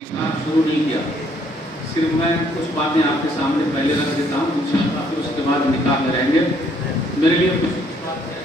शुरू नहीं किया, सिर्फ मैं कुछ बातें आपके सामने पहले रख देता हूँ, इंशाअल्लाह फिर उसके बाद निकाह में रहेंगे। मेरे लिए कुछ बात है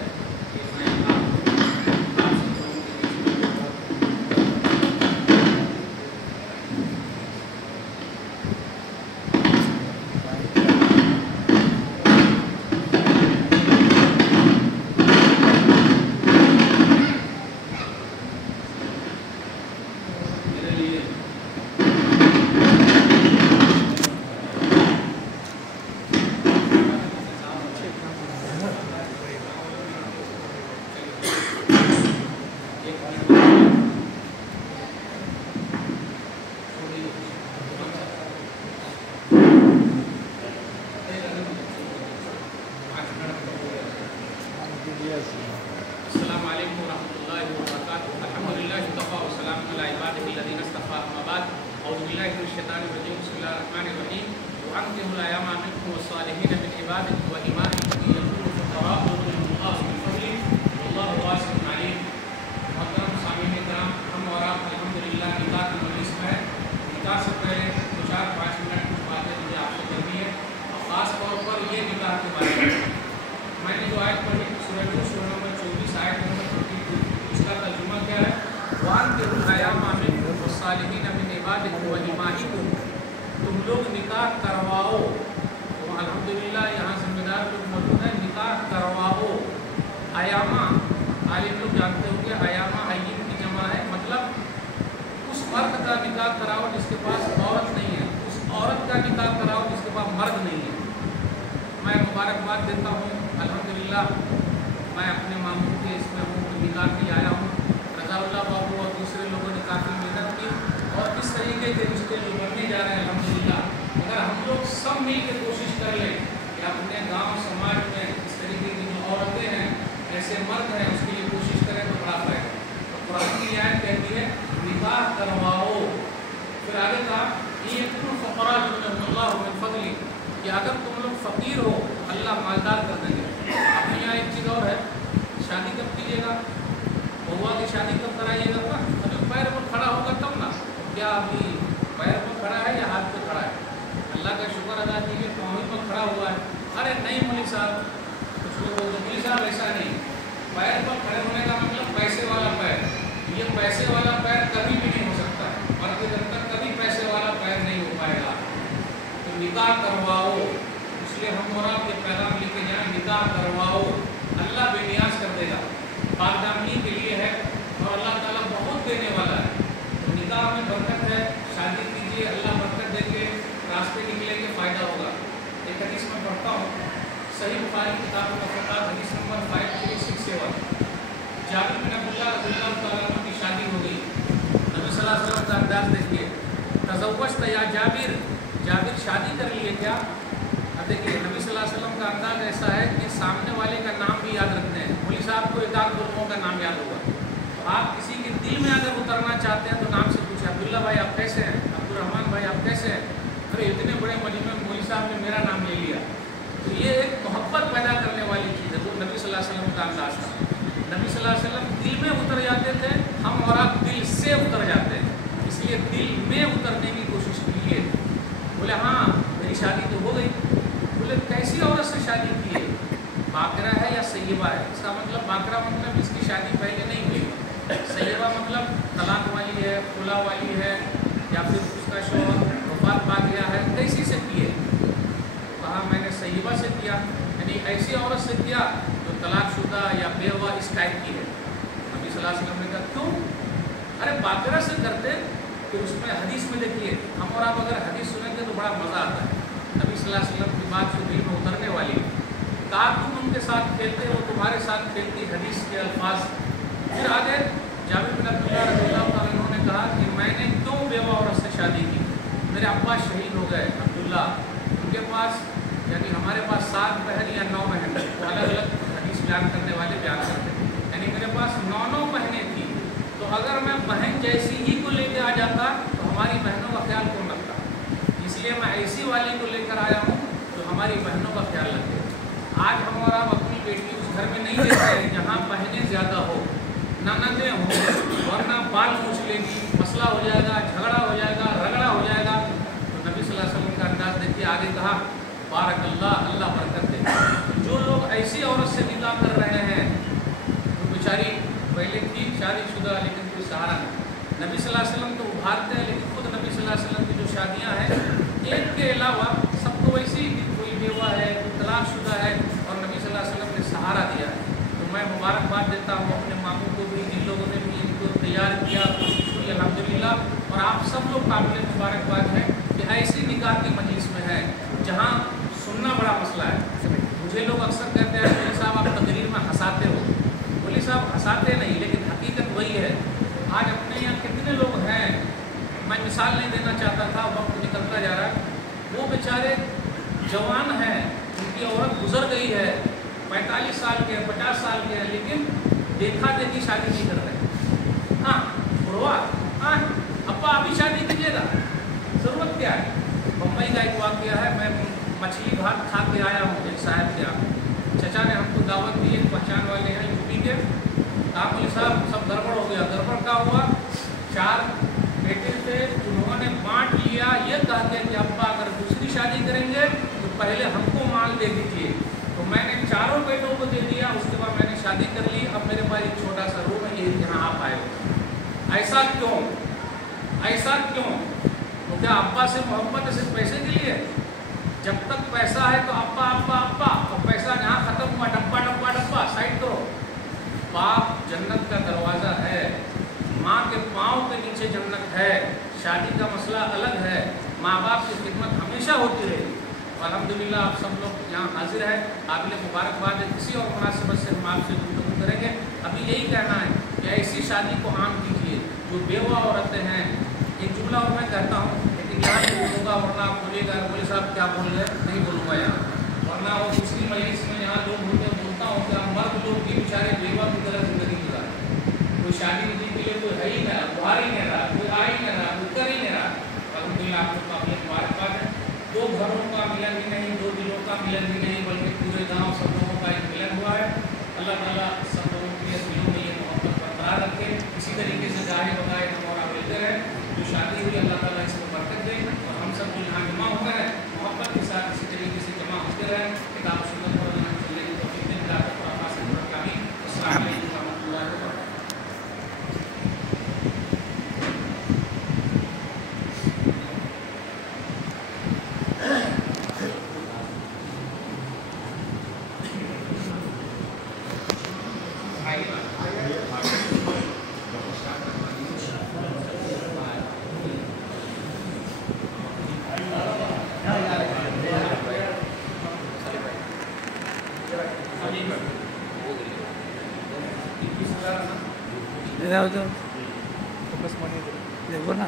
तुम लोग निकाह करवाओ। तो अल्हम्दुलिल्लाह यहाँ जिम्मेदार लोग मौजूद हैं, निकाह करवाओ। अयामा आलिम लोग जानते होंगे, अयामा अय्यम की जमा है, मतलब उस मर्द का निकाह कराओ जिसके पास औरत नहीं है, उस औरत का निकाह कराओ जिसके पास मर्द नहीं है। मैं मुबारकबाद देता हूँ, अल्हम्दुलिल्लाह मैं अपने मामू के इसमें हूँ, निकाह के आया हूँ। रज़ाउल्लाह बाबू और दूसरे लोगों ने काफ़ी मेहनत की और इस तरीके के रिश्ते जो बनने जा रहे हैं अल्हम्दुलिल्लाह। अगर हम लोग सब मिल के कोशिश कर लें कि अपने गांव समाज में इस तरीके की जो औरतें हैं, ऐसे मर्द हैं, उसके लिए कोशिश करें तो बड़ा फायदा। तो कुरान की आयत कहती है निकाह करवाओ। फिर आगे कहा ये फ़क़रा जुज़्ज़ल्लाहु मिन फ़ज़ली, कि अगर तुम लोग फ़कीर हो अल्लाह मालदार कर देंगे। अपने यहाँ एक चीज़ और है, शादी कब कीजिएगा, बउआ की शादी कब कराइएगा, अगर पैर पर खड़ा होगा तब ना। क्या अभी पैर पर खड़ा है या हाथ पे खड़ा है? अल्लाह का शुक्र अदा कीजिए, पाँव पर खड़ा हुआ है। अरे नहीं मौलवी साहब, कुछ लोग बोलते मौलवी साहब ऐसा नहीं, पैर पर खड़े होने का मतलब पैसे वाला पैर। ये पैसे वाला पैर कभी भी नहीं हो सकता है, मरते दम तक कभी पैसे वाला पैर नहीं हो पाएगा। तो निकाह करवाओ, इसलिए हम और आप ये पैगाम लेके जाएं, निकाह करवाओ, अल्लाह बेनियाज कर देगा। बागदामनी के लिए है और अल्लाह ताला बहुत देने वाला है। तो निकाह में बरकत है, शादी कीजिए, अल्लाह बरकत देके रास्ते निकलेंगे, फ़ायदा होगा। एक हदीस में पढ़ता हूँ, सही बुखारी किताब का फक़ात हदीस नंबर 5367, जाबिर बिन अब्दुल्लाह रज़ियल्लाहु तआला अन्हु की शादी हो गई। नबी सल्लल्लाहु अलैहि वसल्लम का अंदाज़ देखिए, तज़व्वजत या जाबिर, जाबिर शादी कर लिए क्या? अब देखिए नबी सल्लल्लाहु अलैहि वसल्लम का अंदाज़ ऐसा है कि सामने वाले का नाम भी याद रखते हैं। मौलवी साहब को एक आध लोगों का नाम याद होगा, तो आप किसी के दिल में अगर उतरना चाहते हैं तो नाम से पूछें, अब्दुल्ला भाई आप कैसे हैं, अब्दुर्रहमान भाई आप कैसे हैं। अरे इतने बड़े मजमे में मौलवी साहब ने मेरा नाम ले लिया, तो ये एक मोहब्बत पैदा करने वाली चीज़ है। वो नबी सल्लल्लाहु अलैहि वसल्लम का अंदाज़ था। नबी सल्लल्लाहु अलैहि वसल्लम दिल में उतर जाते थे, हम और आप दिल से उतर जाते हैं, इसलिए दिल में उतरने की कोशिश कीजिए। बोले हाँ मेरी शादी तो हो गई। बोले कैसी औरत से शादी की है, बाकरा है या सैयबा है? इसका मतलब बाकरा मतलब इसकी शादी पहले नहीं हुई, सैयबा मतलब तलाक वाली है, खुला वाली है, या फिर उसका शौहर वफात पा गया है, कैसी से की है? कहा मैंने सैयबा से किया, यानी ऐसी औरत से किया जो तलाकशुदा या बेवा इस टाइप की है। नबी सल्लल्लाहु अलैहि वसल्लम ने कहा क्यों? अरे बाकरा से करते। फिर उसमें हदीस में देखिए, हम और आप अगर हदीस सुनेंगे तो बड़ा मज़ा आता है। नबी सल्लल्लाहु अलैहि वसल्लम की बात जो दिल में उतरने वाली है, कहा तुम उनके साथ खेलते हो, तुम्हारे साथ खेलती, हदीस के अल्फाज। फिर आगे जाबिर बिन अब्दुल्लाह रज़ियल्लाहु तआला अन्हु ने कहा कि मैंने क्यों बेवा औरत से शादी की? मेरे अब्बा शहीद हो गए अब्दुल्ला, उनके पास यानी हमारे पास 7 बहन या 9 बहन, तो अलग अलग हदीस बयान करने वाले बयान करते हैं, यानी मेरे पास 9 बहनें थी। तो अगर मैं बहन जैसी ही को लेकर आ जाता तो हमारी बहनों का ख्याल कौन रखता? इसलिए मैं ऐसी वाली को लेकर आया हूँ तो हमारी बहनों का ख्याल रखे। आज हम और आप अपनी बेटी उस घर में नहीं देते हैं जहाँ बहनें ज़्यादा हो, ननदें हो, वरना बाल पूछ लेगी, मसला हो जाएगा, झगड़ा हो जाएगा, सब लोग काबिल मुबारकबाद हैं कि ऐसी निकाह की मजलिस में है जहाँ सुनना बड़ा मसला है। मुझे लोग अक्सर कहते हैं मौलवी साहब आप तकरीर में हंसाते हो। मौलवी साहब हंसाते नहीं, लेकिन हकीकत वही है। आज अपने यहाँ कितने लोग हैं, मैं मिसाल नहीं देना चाहता था, वक्त निकलता जा रहा है, वो बेचारे जवान हैं, उनकी औरत गुजर गई है, 45 साल के हैं, 50 साल के हैं, लेकिन देखा देखी शादी नहीं कर रहे। हाँ बुढ़वा, हाँ अब्बा अभी शादी कीजिएगा, ज़रूरत क्या है। बम्बई का एक वाक़या है, मैं मछली भात खा के आया हूँ एक साहब के यहाँ, चचा ने हमको दावत दी, एक पहचान वाले हैं यूपी के। कहा मौलवी साहब सब गड़बड़ हो गया। गड़बड़ क्या हुआ, 4 बेटे थे, उन्होंने बांट लिया ये कह के कि अब्बा अगर दूसरी शादी करेंगे तो पहले हमको माल दे दीजिए। तो मैंने चारों बेटों को दे दिया, उसके बाद मैंने शादी कर ली। अब मेरे पास एक छोटा सा रूम है, ये यहाँ आप आए। ऐसा क्यों, ऐसा क्यों? तो क्या अब्बा से मोहब्बत सिर्फ पैसे के लिए? जब तक पैसा है तो अब्बा अब्बा अब्बा, और पैसा जहाँ ख़त्म हुआ डब्बा डब्बा डब्बा, साइड करो। बाप जन्नत का दरवाज़ा है, माँ के पाँव के नीचे जन्नत है। शादी का मसला अलग है, माँ बाप की खिदमत हमेशा होती रहेगी। अल्हम्दुलिल्लाह आप सब लोग यहाँ हाजिर है, काबिल मुबारकबाद है। किसी और मुनासिबत से हम आपसे गुफ्तगू करेंगे। अभी यही कहना है कि ऐसी शादी को आम कीजिए जो बेवा औरतें हैं। एक जुमला और मैं कहता हूँ, लेकिन यहाँ नहीं बोलूँगा वरना आप बोलिएगा मौलवी साहब क्या बोल रहे, नहीं बोलूँगा यहाँ, वरना वो दूसरी मजलिस में यहाँ लोग होते बोलता हूँ कि मर्द लोग भी बेचारे बेवा की तरह ज़िंदगी गुजारे। कोई शादी उदी के लिए कोई है ही ना, बुहार ही नहीं रहा, कोई आ ही नहीं रहा, कोई कर ही नहीं रहा। अल्हम्दुलिल्लाह आप लोग का अपने मुबारकबाद है। 2 घरों का मिलन ही नहीं, 2 दिलों का मिलन ही नहीं, बल्कि पूरे गाँव सब लोगों का एक मिलन हुआ है। अल्लाह ताला सब लोगों के दिलों में ये मोहब्बत बरकरार रखे। इसी तरीके से जाहिर बताए हम और आप मिलते रहें। जो शादी हुई अल्लाह ताला इसको बरकत दे, और हम सब जो यहाँ जमा हुए हैं मोहब्बत के साथ इसी तरीके से जमा होते रहें। किताब सुन्नत पर चलने की तौफीक दें। अस्सलाम वालेकुम रहमतुल्लाहि व बरकातहू। देखो ना